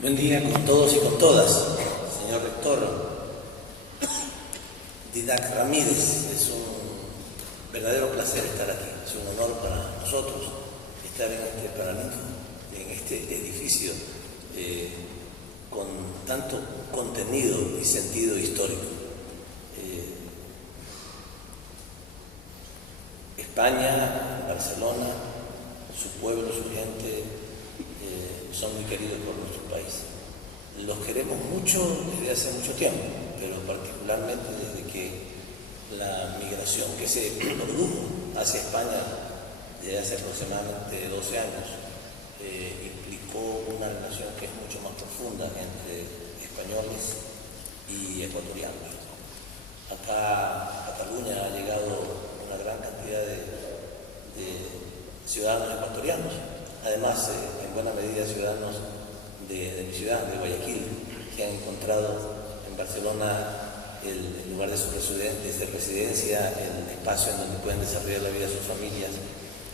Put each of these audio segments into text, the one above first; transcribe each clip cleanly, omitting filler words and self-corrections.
Buen día con todos y con todas. Señor rector Didac Ramírez, es un verdadero placer estar aquí. Es un honor para nosotros estar en este Parlamento, en este edificio con tanto contenido y sentido histórico. España, Barcelona, su pueblo, su gente, son muy queridos por nuestro país. Los queremos mucho desde hace mucho tiempo, pero particularmente desde que la migración que se produjo hacia España desde hace aproximadamente 12 años implicó una relación que es mucho más profunda entre españoles y ecuatorianos. Acá a Cataluña ha llegado una gran cantidad de ciudadanos ecuatorianos, además en buena medida ciudadanos de mi ciudad, de Guayaquil, que han encontrado en Barcelona el lugar de sus residencia, el espacio en donde pueden desarrollar la vida de sus familias,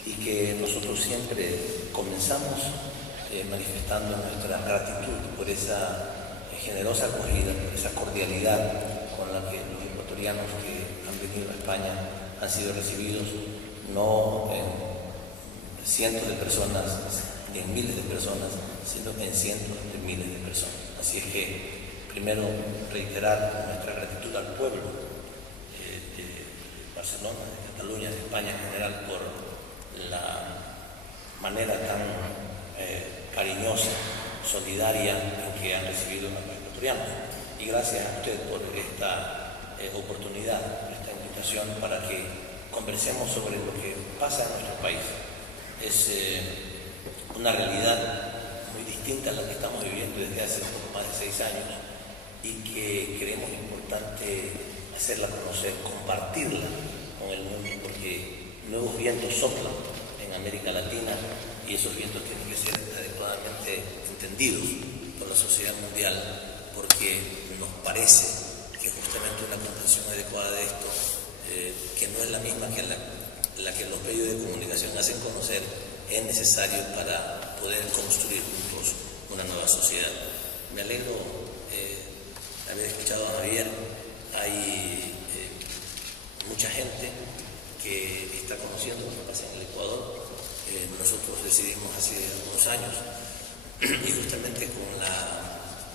y que nosotros siempre comenzamos manifestando nuestra gratitud por esa generosa acogida, por esa cordialidad con la que los ecuatorianos que han venido a España han sido recibidos, no en cientos de personas, ni en miles de personas, sino en cientos de miles de personas. Así es que, primero, reiterar nuestra gratitud al pueblo de Barcelona, de Cataluña, de España en general, por la manera tan cariñosa, solidaria en que han recibido a los ecuatorianos. Y gracias a usted por esta oportunidad, esta invitación para que conversemos sobre lo que pasa en nuestro país. Es una realidad muy distinta a la que estamos viviendo desde hace poco más de 6 años y que creemos importante hacerla conocer, compartirla con el mundo, porque nuevos vientos soplan en América Latina y esos vientos tienen que ser adecuadamente entendidos por la sociedad mundial, porque nos parece que justamente una comprensión adecuada de esto, que no es la misma que la que los medios de comunicación hacen conocer, es necesario para poder construir juntos una nueva sociedad. Me alegro de haber escuchado a Javier. Hay mucha gente que está conociendo lo que pasa en el Ecuador. Nosotros decidimos hace algunos años, y justamente con la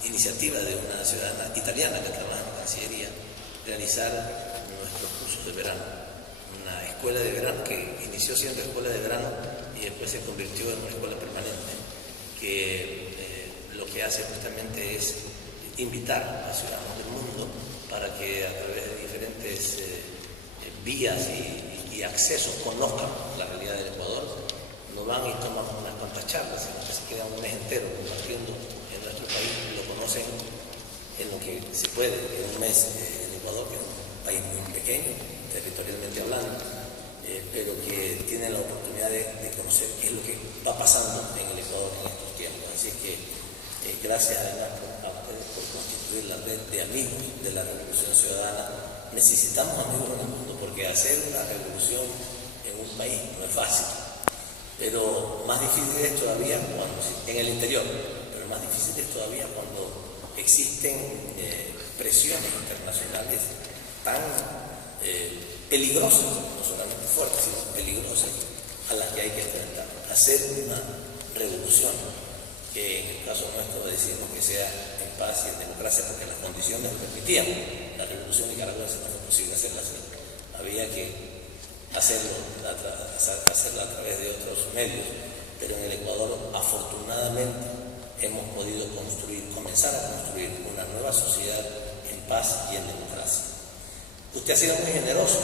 iniciativa de una ciudadana italiana que trabaja en la Cancillería, realizar nuestros cursos de verano. Una escuela de verano que inició siendo escuela de verano y después se convirtió en una escuela permanente, que lo que hace justamente es invitar a ciudadanos del mundo para que a través de diferentes vías y accesos conozcan la realidad del Ecuador. No van y toman unas cuantas charlas, sino que se quedan un mes entero compartiendo en nuestro país y lo conocen en lo que se puede en un mes en Ecuador, que es un país muy pequeño, territorialmente hablando, pero que tienen la oportunidad de conocer qué es lo que va pasando en el Ecuador en estos tiempos. Así que gracias además a ustedes por constituir la red de amigos de la Revolución Ciudadana. Necesitamos amigos en el mundo, porque hacer una revolución en un país no es fácil, pero más difícil es todavía en el interior, pero más difícil es todavía cuando existen presiones internacionales tan peligrosas, no solamente fuertes, sino peligrosas, a las que hay que enfrentar. Hacer una revolución, que en el caso nuestro decimos que sea en paz y en democracia, porque las condiciones lo permitían. La revolución nicaragüense no fue posible hacerla así. Había que hacerla a través de otros medios, pero en el Ecuador afortunadamente hemos podido comenzar a construir una nueva sociedad en paz y en democracia. Usted ha sido muy generoso,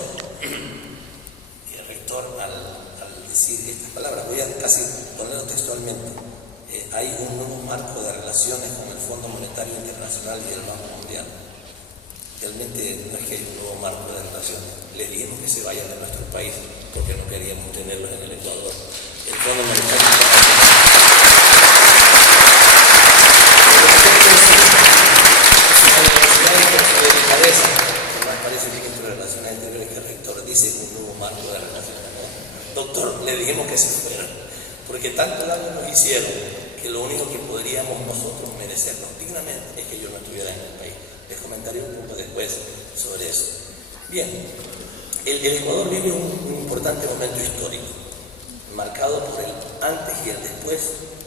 y el rector, al decir estas palabras, voy a casi ponerlo textualmente. Hay un nuevo marco de relaciones con el Fondo Monetario Internacional y el Banco Mundial. Realmente no es que hay un nuevo marco de relaciones. Les dijimos que se vayan de nuestro país porque no queríamos tenerlos en el Ecuador. El Fondo Monetario parece el ministro de Relaciones Exteriores, que el rector dice un nuevo marco de relaciones. Doctor, le dijimos que se fueran, porque tanto daño nos hicieron que lo único que podríamos nosotros merecernos dignamente es que yo no estuviera en el país. Les comentaré un poco después sobre eso. Bien, el Ecuador vive un importante momento histórico, marcado por el antes y el después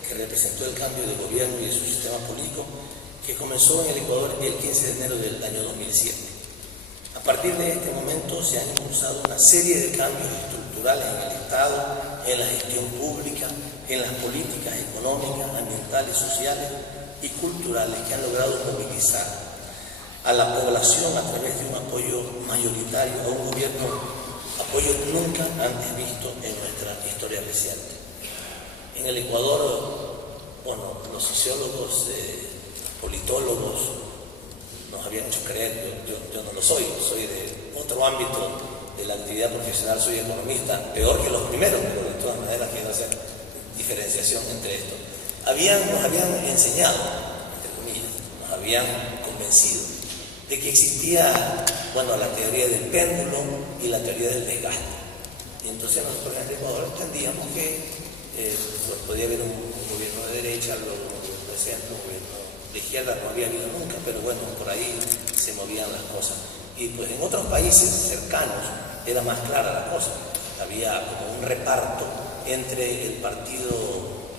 que representó el cambio de gobierno y de su sistema político, que comenzó en el Ecuador el 15 de enero del año 2007. A partir de este momento se han impulsado una serie de cambios estructurales en el Estado, en la gestión pública, en las políticas económicas, ambientales, sociales y culturales que han logrado movilizar a la población a través de un apoyo mayoritario a un gobierno, apoyo nunca antes visto en nuestra historia reciente. En el Ecuador, bueno, los sociólogos, politólogos nos habían hecho creer, yo no lo soy de otro ámbito de la actividad profesional, soy economista, peor que los primeros, pero de todas maneras quiero hacer diferenciación entre esto. Nos habían enseñado, entre comillas, nos habían convencido de que existía, bueno, la teoría del péndulo y la teoría del desgaste. Y entonces nosotros en el Ecuador entendíamos que podía haber un gobierno de derecha, luego un gobierno de centro, un gobierno de izquierda, no había habido nunca, pero bueno, por ahí se movían las cosas. Y pues en otros países cercanos era más clara la cosa. Había como un reparto entre el partido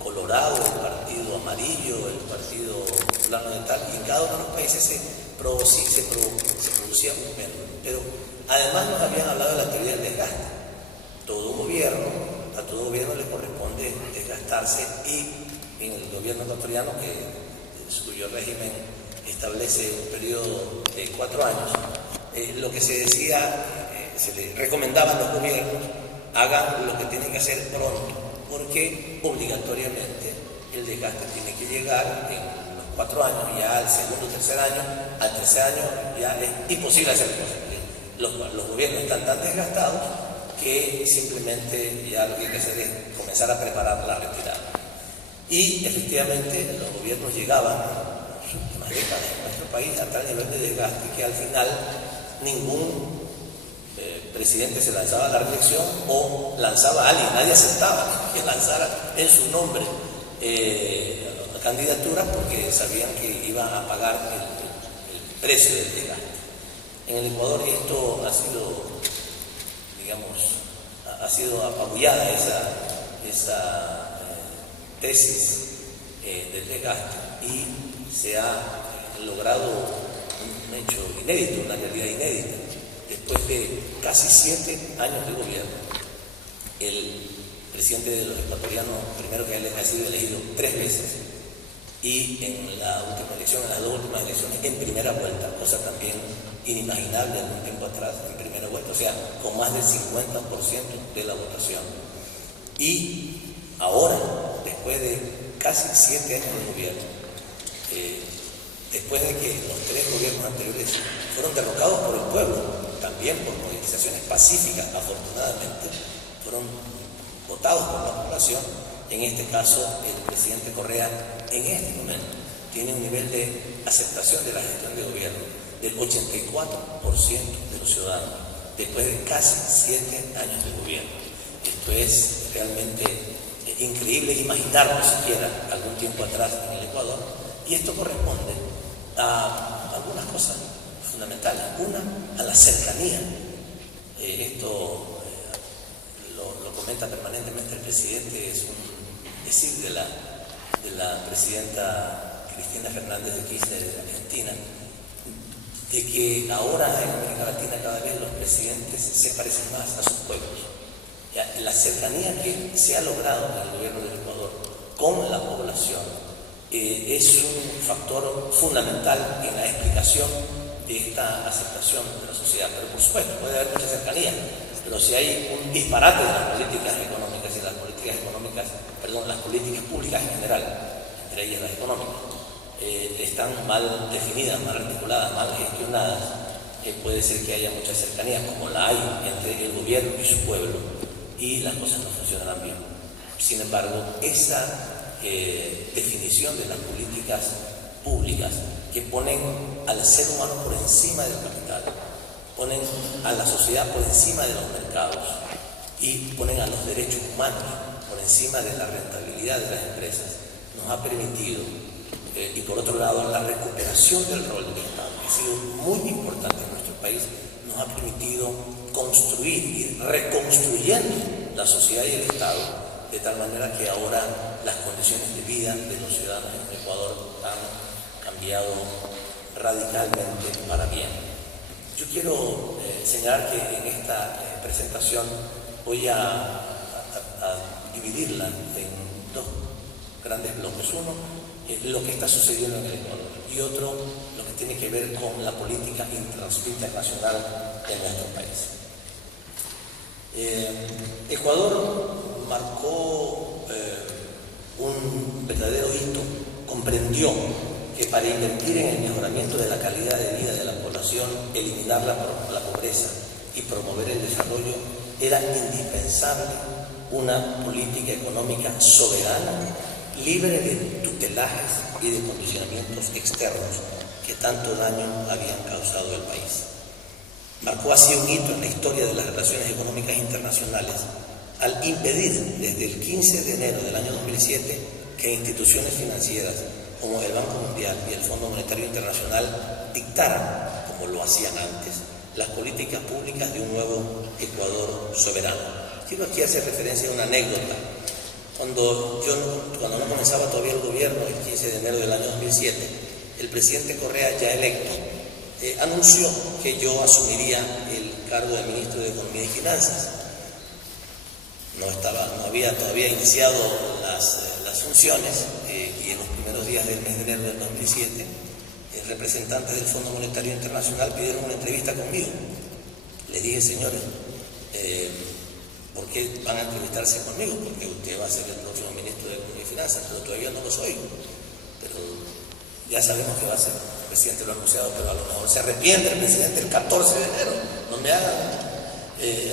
colorado, el partido amarillo, el partido fulano de tal, y en cada uno de los países se producía un péndulo. Pero además nos habían hablado de la teoría del desgaste. A todo gobierno le corresponde desgastarse, y en el gobierno ecuatoriano, cuyo régimen establece un periodo de 4 años, lo que se decía, se le recomendaba a los gobiernos: hagan lo que tienen que hacer pronto, porque obligatoriamente el desgaste tiene que llegar en los 4 años, ya al segundo o tercer año. Al tercer año ya es imposible hacer cosas. Los gobiernos están tan desgastados que simplemente ya lo que hay que hacer es comenzar a preparar la retirada. Y efectivamente los gobiernos llegaban en las últimas décadas en nuestro país a tal nivel de desgaste que al final ningún presidente se lanzaba a la reelección o lanzaba a alguien, nadie aceptaba que lanzara en su nombre candidaturas, porque sabían que iba a pagar el precio del desgaste. En el Ecuador esto ha sido, digamos, ha sido apabullada esa tesis del desgaste, y se ha logrado un hecho inédito, una realidad inédita. Después de casi 7 años de gobierno, el presidente de los ecuatorianos, primero que ha sido elegido 3 veces, y en la última elección, en las 2 últimas elecciones, en primera vuelta, cosa también inimaginable algún tiempo atrás, en primera vuelta, o sea, con más del 50% de la votación. Y ahora, después de casi 7 años de gobierno, después de que los 3 gobiernos anteriores fueron derrocados por el pueblo, también por movilizaciones pacíficas, afortunadamente, fueron votados por la población. En este caso, el presidente Correa, en este momento, tiene un nivel de aceptación de la gestión de gobierno del 84% de los ciudadanos, después de casi 7 años de gobierno. Esto es realmente increíble imaginarlo siquiera algún tiempo atrás en el Ecuador, y esto corresponde a algunas cosas fundamentales. Una, a la cercanía. Esto lo comenta permanentemente el presidente, es un decir de la presidenta Cristina Fernández de Kirchner de Argentina, de que ahora en América Latina cada vez los presidentes se parecen más a sus pueblos. La cercanía que se ha logrado en el gobierno del Ecuador con la población es un factor fundamental en la explicación de esta aceptación de la sociedad. Pero por supuesto puede haber mucha cercanía, pero si hay un disparate de las políticas económicas y las políticas públicas en general, entre ellas las económicas, están mal definidas, mal articuladas, mal gestionadas, puede ser que haya mucha cercanía, como la hay entre el gobierno y su pueblo, y las cosas no funcionarán bien. Sin embargo, esa definición de las políticas públicas que ponen al ser humano por encima del capital, ponen a la sociedad por encima de los mercados y ponen a los derechos humanos por encima de la rentabilidad de las empresas, nos nos ha permitido, y por otro lado la recuperación del rol del Estado, que ha sido muy importante en nuestro país, nos ha permitido construir y reconstruyendo la sociedad y el Estado, de tal manera que ahora las condiciones de vida de los ciudadanos en Ecuador han cambiado radicalmente para bien. Yo quiero señalar que en esta presentación voy a dividirla en dos grandes bloques. Uno, lo que está sucediendo en el Ecuador, y otro, lo que tiene que ver con la política internacional en nuestro país. Ecuador marcó un verdadero hito, comprendió que para invertir en el mejoramiento de la calidad de vida de la población, eliminar la pobreza y promover el desarrollo, era indispensable una política económica soberana, libre de tutelajes y de condicionamientos externos que tanto daño habían causado al país. Marcó así un hito en la historia de las relaciones económicas internacionales al impedir desde el 15 de enero del año 2007 que instituciones financieras como el Banco Mundial y el Fondo Monetario Internacional dictaran, como lo hacían antes, las políticas públicas de un nuevo Ecuador soberano. Quiero aquí hacer referencia a una anécdota. Cuando no comenzaba todavía el gobierno, el 15 de enero del año 2007, el presidente Correa, ya electo, anunció que yo asumiría el cargo de ministro de Economía y Finanzas. No había todavía iniciado las funciones, y en los primeros días del mes de enero del 2007, representantes del Fondo Monetario Internacional pidieron una entrevista conmigo. Les dije, señores, ¿por qué van a entrevistarse conmigo? Porque usted va a ser el próximo ministro de Economía y Finanzas, pero todavía no lo soy. Pero ya sabemos que va a ser. El presidente lo ha anunciado, pero a lo mejor se arrepiente el presidente el 14 de enero. No me hagan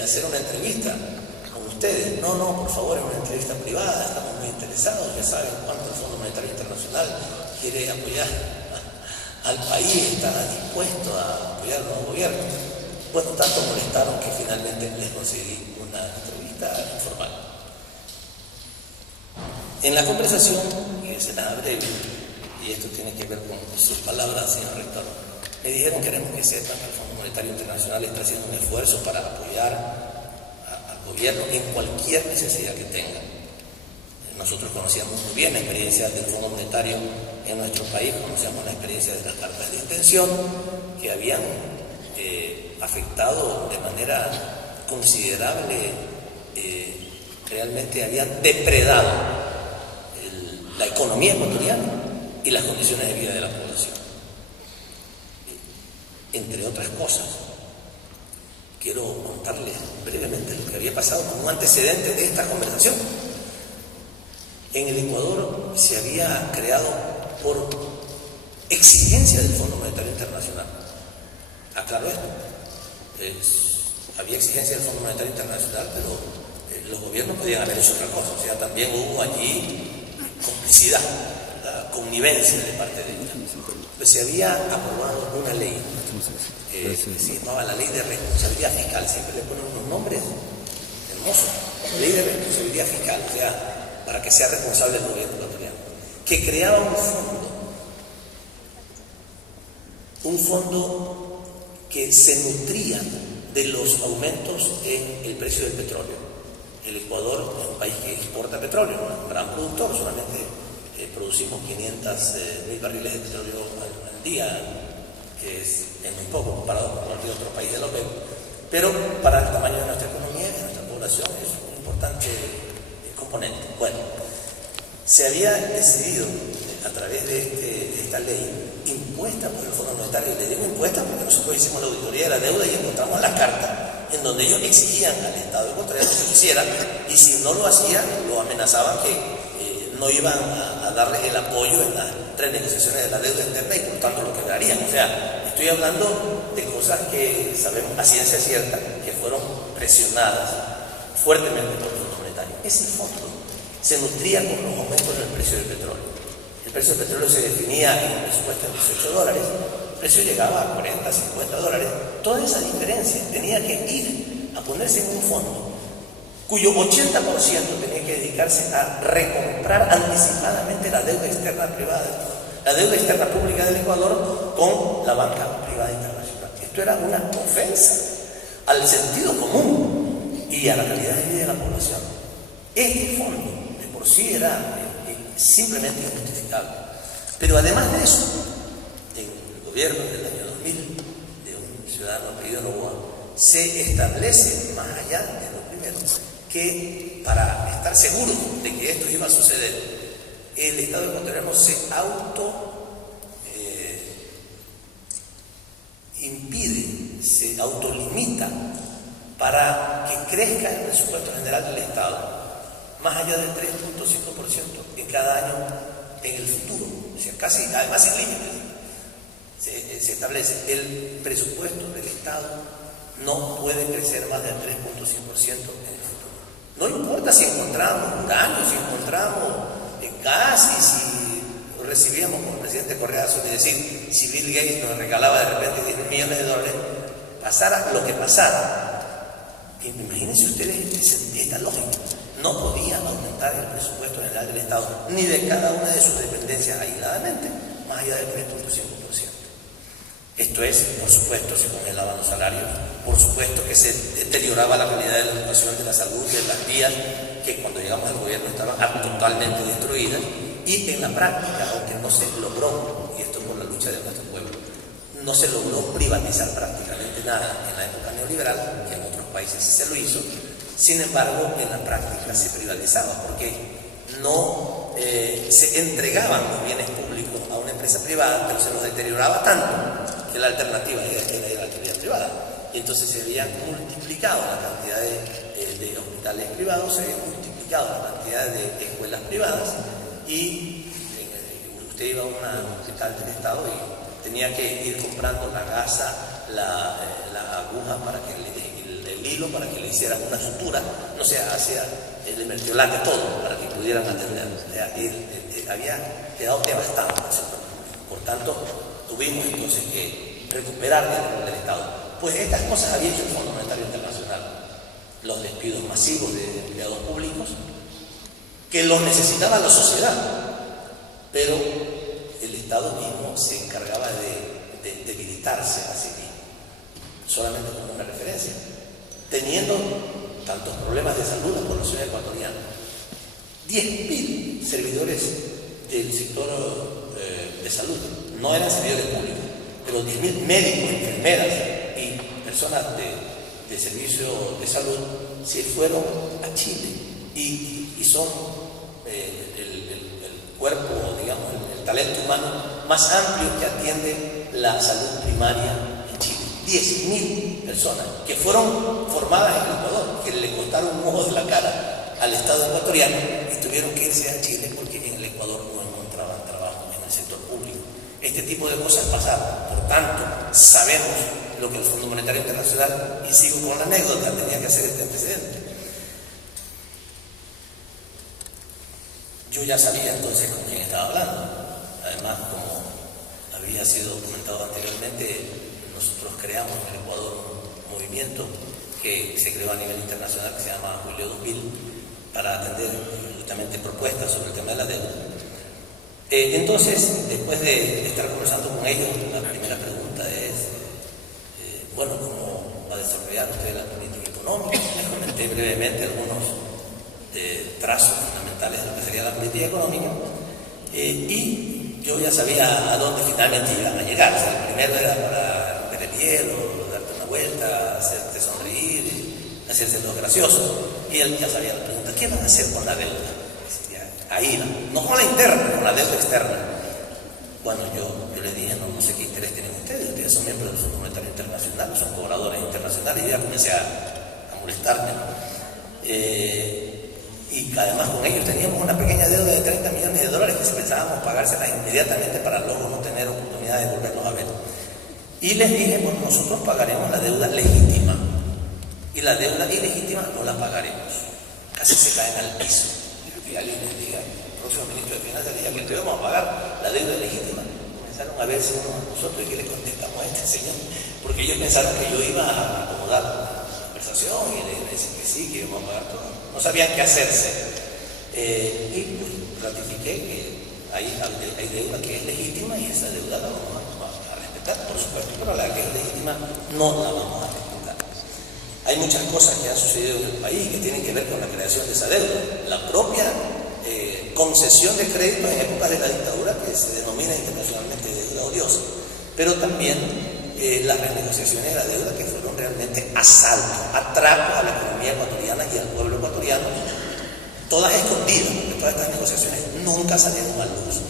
hacer una entrevista con ustedes. No, por favor, es una entrevista privada, estamos muy interesados. Ya saben cuánto el Fondo Monetario Internacional quiere apoyar al país, está dispuesto a apoyar al nuevo gobierno. Bueno, tanto molestaron que finalmente les conseguí una entrevista informal. En la conversación, y será breve, y esto tiene que ver con sus palabras, señor rector, me dijeron: queremos que sepan que el Fondo Monetario Internacional está haciendo un esfuerzo para apoyar al gobierno en cualquier necesidad que tenga. Nosotros conocíamos muy bien la experiencia del Fondo Monetario en nuestro país, conocíamos la experiencia de las cartas de intención que habían afectado de manera considerable, realmente habían depredado la economía ecuatoriana y las condiciones de vida de la población. Entre otras cosas, quiero contarles brevemente lo que había pasado como un antecedente de esta conversación. En el Ecuador se había creado por exigencia del Fondo Monetario Internacional. Aclaro esto. Había exigencia del Fondo Monetario Internacional, pero los gobiernos podían haber hecho otra cosa. O sea, también hubo allí complicidad, ¿verdad? Connivencia de parte de ellos. Pues se había aprobado una ley que se llamaba la Ley de Responsabilidad Fiscal. Siempre le ponen unos nombres hermosos. Ley de Responsabilidad Fiscal, o sea, para que sea responsable el gobierno ecuatoriano, que creaba un fondo que se nutría de los aumentos en el precio del petróleo. El Ecuador es un país que exporta petróleo, un gran productor, solamente producimos 500.000 barriles de petróleo al día, que es muy poco comparado con cualquier otro país de la OPEP, pero para el tamaño de nuestra economía y de nuestra población es un importante componente. Bueno, se había decidido a través de esta ley impuesta por el Fondo Monetario, y le digo impuesta porque nosotros hicimos la auditoría de la deuda y encontramos la carta en donde ellos exigían al Estado ecuatoriano que lo hiciera, y si no lo hacían, lo amenazaban que no iban a darles el apoyo en las renegociaciones de la deuda interna y por tanto lo quebrarían. O sea, estoy hablando de cosas que sabemos a ciencia cierta que fueron presionadas fuertemente por el Fondo Monetario. Ese fondo se nutría con los aumentos del precio del petróleo. El precio del petróleo se definía en un presupuesto de $18, el precio llegaba a $40, $50. Toda esa diferencia tenía que ir a ponerse en un fondo cuyo 80% tenía que dedicarse a recomprar anticipadamente la deuda externa privada, la deuda externa pública del Ecuador con la banca privada internacional. Esto era una ofensa al sentido común y a la calidad de vida de la población. Este fondo de por sí era simplemente injustificable. Pero además de eso, en el gobierno del año 2000, de un ciudadano apellido Novoa, se establece, más allá de lo primero, que para estar seguro de que esto iba a suceder, el Estado ecuatoriano se impide, se autolimita para que crezca el presupuesto general del Estado más allá del 3.5% en cada año en el futuro. O sea, casi, además sin límites, se establece el presupuesto del Estado no puede crecer más del 3.5% en el futuro. No importa si encontramos uranio, si encontramos gas y si recibíamos como el presidente Correa y decir, si Bill Gates nos regalaba de repente 10 millones de dólares, pasara lo que pasara. Imagínense ustedes esta lógica. No podía aumentar el presupuesto general del Estado, ni de cada una de sus dependencias aisladamente, más allá del 3.5%. Esto es, por supuesto, se congelaban los salarios, por supuesto que se deterioraba la calidad de la educación, de la salud, de las vías, que cuando llegamos al gobierno estaban totalmente destruidas, y en la práctica, aunque no se logró, y esto por la lucha de nuestro pueblo, no se logró privatizar prácticamente nada en la época neoliberal, que en otros países sí se lo hizo. Sin embargo, en la práctica se privatizaba, porque no se entregaban los bienes públicos a una empresa privada, pero se los deterioraba tanto que la alternativa era la actividad privada. Y entonces se había multiplicado la cantidad de hospitales privados, se había multiplicado la cantidad de escuelas privadas, y usted iba a un hospital del Estado y tenía que ir comprando la gasa, la aguja para que el hilo para que le hicieran una sutura, no sé, hacía el mertiolate, todo, para que pudieran atender. Había quedado devastado. Por tanto, tuvimos entonces que recuperar el Estado. Pues estas cosas había hecho el Fondo Monetario Internacional. Los despidos masivos de empleados públicos, que los necesitaba la sociedad, pero el Estado mismo se encargaba de debilitarse a sí mismo, solamente como una referencia, teniendo tantos problemas de salud la población ecuatoriana. 10.000 servidores del sector de salud, no eran servidores públicos, pero 10.000 médicos, enfermeras y personas de servicio de salud se fueron a Chile y son el cuerpo, digamos, el talento humano más amplio que atiende la salud primaria en Chile. 10.000 personas que fueron formadas en Ecuador, que le costaron un ojo de la cara al Estado ecuatoriano y tuvieron que irse a Chile porque en el Ecuador no encontraban trabajo en el sector público. Este tipo de cosas pasaron. Por tanto, sabemos lo que el Fondo Monetario Internacional, y sigo con la anécdota, tenía que hacer este antecedente. Yo ya sabía entonces con quién estaba hablando. Además, como había sido documentado anteriormente, nosotros creamos en el Ecuador un movimiento que se creó a nivel internacional que se llama Julio 2000 para atender justamente propuestas sobre el tema de la deuda. Entonces, después de estar conversando con ellos, la primera pregunta es, bueno, ¿cómo va a desarrollar usted la política económica? Les comenté brevemente algunos trazos fundamentales de lo que sería la política económica, y yo ya sabía a dónde finalmente iban a llegar. O sea, el primero era para romper el hielo, darte una vuelta, hacerte sonreír, hacerse los graciosos, y él ya sabía la pregunta: ¿qué van a hacer con la deuda? Ahí, no con la interna, con la deuda externa. Bueno, yo le dije, no sé qué interés tienen ustedes son miembros del Fondo Monetario Internacional, son cobradores internacionales, y ya comencé a molestarme. Y además con ellos teníamos una pequeña deuda de 30 millones de dólares que si pensábamos pagárselas inmediatamente para luego no tener oportunidad de volvernos a ver. Y les dije, bueno, nosotros pagaremos la deuda legítima, y la deuda ilegítima no la pagaremos. Casi se caen al piso. Y alguien les diga, el próximo ministro de Finanzas diga que le vamos a pagar la deuda legítima. Comenzaron a verse uno a nosotros, y que le contestamos a este señor, porque ellos pensaron que yo iba a acomodar al administración y le dicen que sí, que íbamos a pagar todo. No sabían qué hacerse. Y pues ratifiqué que hay deuda que es legítima y esa deuda la vamos a respetar, por supuesto, pero la que es legítima no la vamos a respetar. Hay muchas cosas que han sucedido en el país que tienen que ver con la creación de esa deuda. La propia concesión de créditos en épocas de la dictadura, que se denomina internacionalmente deuda odiosa, pero también las renegociaciones de la deuda que fueron realmente asaltos, atracos a la economía ecuatoriana y al pueblo ecuatoriano, todas escondidas, porque todas estas negociaciones nunca salieron a luz.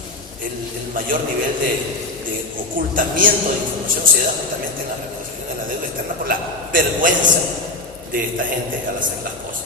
El mayor nivel de ocultamiento de información se da justamente en la renegociación de la deuda externa por la vergüenza de esta gente al hacer las cosas.